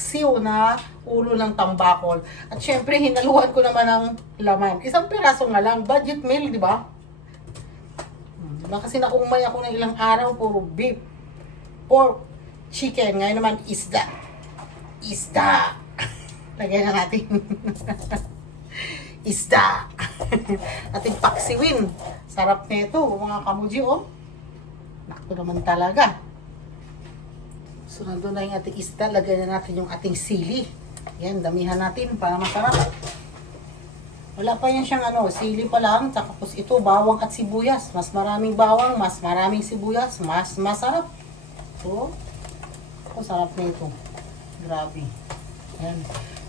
paksiw na ulo ng tambakol. At syempre, hinaluan ko naman ng laman. Isang piraso nga lang, budget meal, di ba? Kasi naumay ako ng ilang araw, puro beef, pork, chicken. Ngayon naman, isda. Isda. Lagay na natin. Isda. Ating paksiwin. Sarap nito, mga kamuji, oh. Naku naman talaga. So, nandun na yung ating isda. Lagay na natin yung ating sili. Yan, damihan natin para masarap. Wala pa yan siyang sili pa lang. Tapos ito, bawang at sibuyas. Mas maraming bawang, mas maraming sibuyas, mas masarap. So, sarap na ito. Grabe. Yan.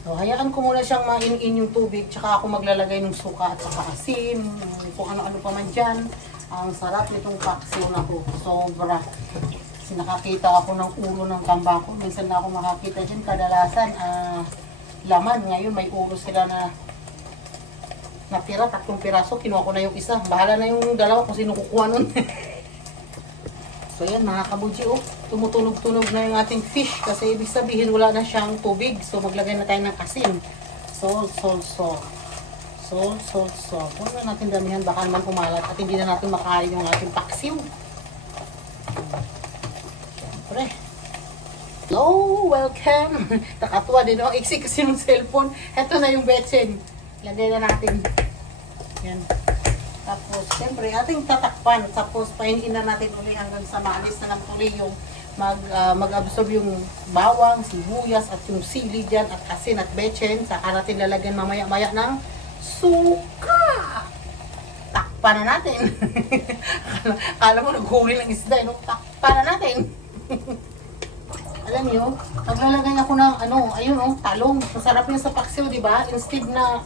So, hayaan ko muna siyang main-in yung tubig. Tsaka ako maglalagay ng suka at saka asin. Kung ano-ano pa man dyan. Ang sarap nitong paksiw na to. Sobra. Kasi nakakita ako ng ulo ng tambakol. Minsan na ako makakita dyan. Kadalasan, laman. Ngayon may ulo sila na natira. 3 piraso. Kinuha ko na yung isa. Bahala na yung dalawa kung sino kukuha nun. So yan mga kabuji, oh. Tumutunog-tunog na yung ating fish. Kasi ibig sabihin wala na siyang tubig. So maglagay na tayo ng asin. Salt. Huwag na natin damihan, baka naman umalat at hindi na natin makain yung ating paksiw. Siyempre. Hello, welcome. Nakatuwa din, oh. Iksi kasi yung cellphone. Ito na yung betsin. Lagay na natin. Yan. Tapos, siyempre, ating tatakpan. Tapos, pahingiin na natin ulit hanggang sa maalis na ng tuloy yung mag-absorb yung bawang, sibuyas, at yung sili dyan, at asin at betsin. Saka natin lalagyan mamaya-maya ng suka. Takpan na natin. Akala mo naghuli ng isda, no? Takpan na natin. Alam nyo, maglalagay ako ng ayun, talong. Masarap yun sa paksiw, di ba? Instead na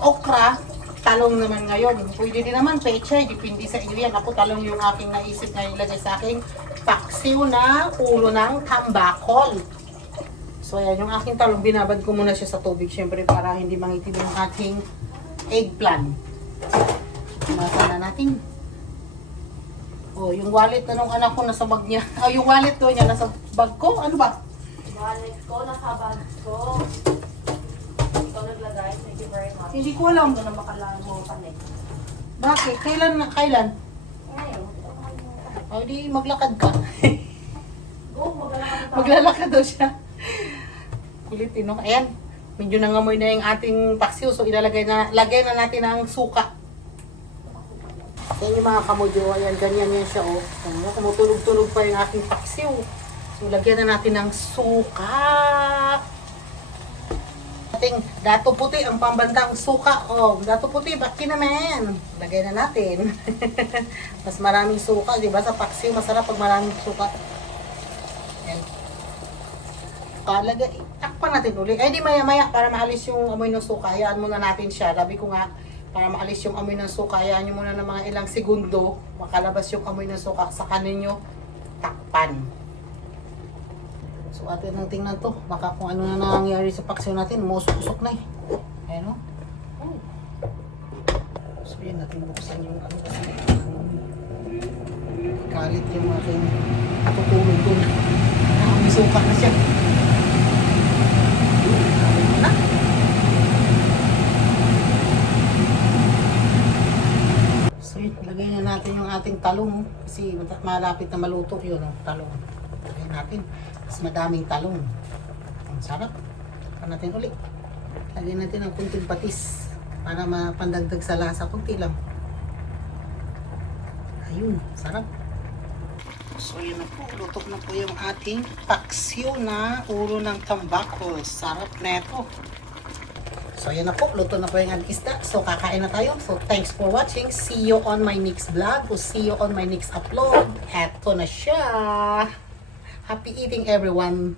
okra, talong naman ngayon. Pwede din naman pechay, depende sa inyo yan. Ako talong yung aking naisip na ilagay sa aking paksiw na ulo ng tambakol. So ayan, yung aking talong, binabad ko muna siya sa tubig, syempre para hindi mangitim yung ating eggplant. Nasa na natin. Oh, yung wallet na nung anak ko nasa bag niya. Yung wallet ko niya nasa bag ko. Ano ba? Wallet ko, nasa bag ko. Ikaw naglagay. Thank you very much. Hindi ko alam. Hindi ko na makalamutan eh. Bakit? Kailan? Ngayon. O di maglakad ka. Go, maglalakad ka. Maglalakad daw siya. Kulit, no? Ayan. Medyo nangamoy na yung ating paksiw. So lagay na natin ang suka. Yan yung mga kamudyo. Ayan, ganyan yan siya, oh. Tumutulog-tulog pa yung aking paksiw. So lagyan na natin ng suka. Ating dato puti, ang pambantang suka. Oh, dato puti, baki naman. Lagay na natin. Mas maraming suka, di ba? Sa paksiw, masarap pag maraming suka. Yan. Takpan natin ulit. Ay, di maya-maya para maalis yung amoy ng suka. Hayaan muna natin siya. Sabi ko nga, para maalis yung amoy ng suka, hayaan nyo muna ng mga ilang segundo. Makalabas yung amoy ng suka. Saka ninyo takpan. So, atin ang tingnan to. Baka kung ano na nangyari sa paksiw natin, umusok-usok na eh. Ayan, o. So, yan natin buksan yung kasi kalit yung aking tutulog dun. May suka na siya. So yun, lagay na natin yung ating talong kasi malapit na maluto yun ang talong. Lagay natin, mas madaming talong. Ang sarap. Lagyan natin ulit. Lagyan natin ang kunting patis para mapandagdag sa lasa. Kunti lang. Ayun, sarap. So yun na po, luto na po yung ating paksiw na ulo ng tambakol. Sarap na ito. So yan na po, luto na po yung ating isda. So kakain na tayo. So thanks for watching. See you on my next vlog o see you on my next upload. Eto na siya. Happy eating everyone.